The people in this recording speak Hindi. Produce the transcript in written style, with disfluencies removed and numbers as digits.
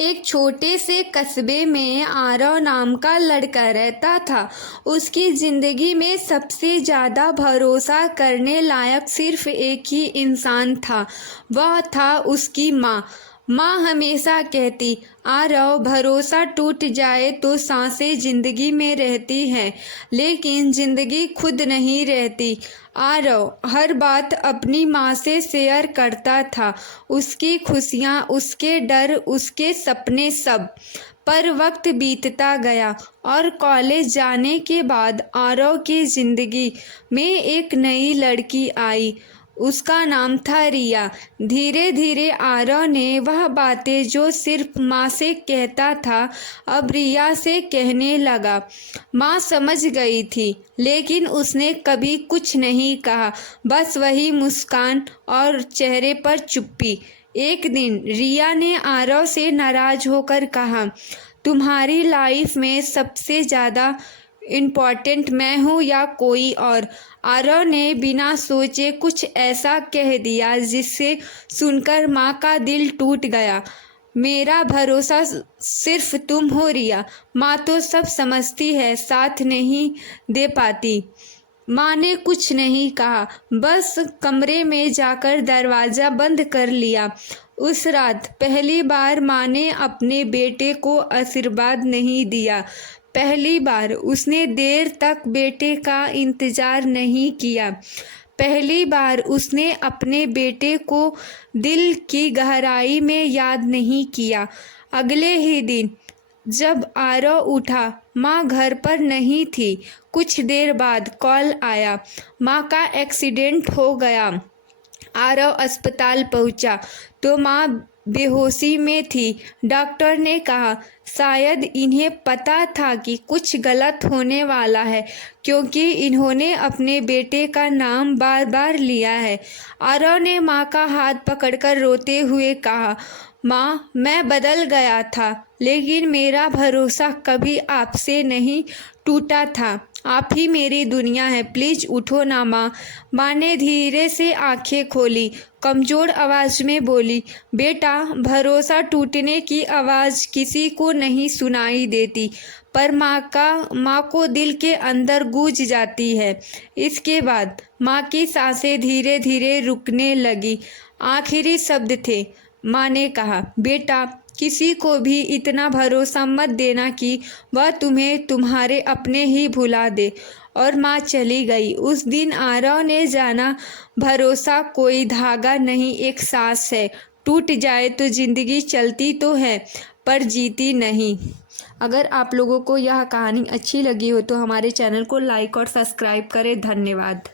एक छोटे से कस्बे में आरव नाम का लड़का रहता था। उसकी ज़िंदगी में सबसे ज़्यादा भरोसा करने लायक सिर्फ एक ही इंसान था, वह था उसकी माँ। माँ हमेशा कहती, आरव, भरोसा टूट जाए तो सांसें ज़िंदगी में रहती हैं, लेकिन ज़िंदगी खुद नहीं रहती। आरव हर बात अपनी माँ से शेयर करता था, उसकी खुशियाँ, उसके डर, उसके सपने सब। पर वक्त बीतता गया और कॉलेज जाने के बाद आरव की ज़िंदगी में एक नई लड़की आई। उसका नाम था रिया। धीरे धीरे आरव ने वह बातें जो सिर्फ माँ से कहता था, अब रिया से कहने लगा। माँ समझ गई थी, लेकिन उसने कभी कुछ नहीं कहा, बस वही मुस्कान और चेहरे पर चुप्पी। एक दिन रिया ने आरव से नाराज होकर कहा, तुम्हारी लाइफ में सबसे ज़्यादा इम्पोर्टेंट मैं हूँ या कोई और? आरव ने बिना सोचे कुछ ऐसा कह दिया जिससे सुनकर माँ का दिल टूट गया। मेरा भरोसा सिर्फ तुम हो रिया। माँ तो सब समझती है, साथ नहीं दे पाती। माँ ने कुछ नहीं कहा, बस कमरे में जाकर दरवाज़ा बंद कर लिया। उस रात पहली बार माँ ने अपने बेटे को आशीर्वाद नहीं दिया। पहली बार उसने देर तक बेटे का इंतज़ार नहीं किया। पहली बार उसने अपने बेटे को दिल की गहराई में याद नहीं किया। अगले ही दिन जब आरव उठा, माँ घर पर नहीं थी। कुछ देर बाद कॉल आया, माँ का एक्सीडेंट हो गया। आरव अस्पताल पहुंचा तो माँ बेहोशी में थी। डॉक्टर ने कहा, शायद इन्हें पता था कि कुछ गलत होने वाला है, क्योंकि इन्होंने अपने बेटे का नाम बार बार लिया है। आरव ने माँ का हाथ पकड़कर रोते हुए कहा, माँ, मैं बदल गया था, लेकिन मेरा भरोसा कभी आपसे नहीं टूटा था। आप ही मेरी दुनिया है, प्लीज़ उठो ना माँ। माँ ने धीरे से आंखें खोली, कमज़ोर आवाज़ में बोली, बेटा, भरोसा टूटने की आवाज़ किसी को नहीं सुनाई देती, पर माँ को दिल के अंदर गूंज जाती है। इसके बाद माँ की सांसें धीरे धीरे रुकने लगी। आखिरी शब्द थे। माँ ने कहा, बेटा, किसी को भी इतना भरोसा मत देना कि वह तुम्हें तुम्हारे अपने ही भुला दे। और माँ चली गई। उस दिन आरव ने जाना, भरोसा कोई धागा नहीं, एक सांस है। टूट जाए तो ज़िंदगी चलती तो है, पर जीती नहीं। अगर आप लोगों को यह कहानी अच्छी लगी हो तो हमारे चैनल को लाइक और सब्सक्राइब करें। धन्यवाद।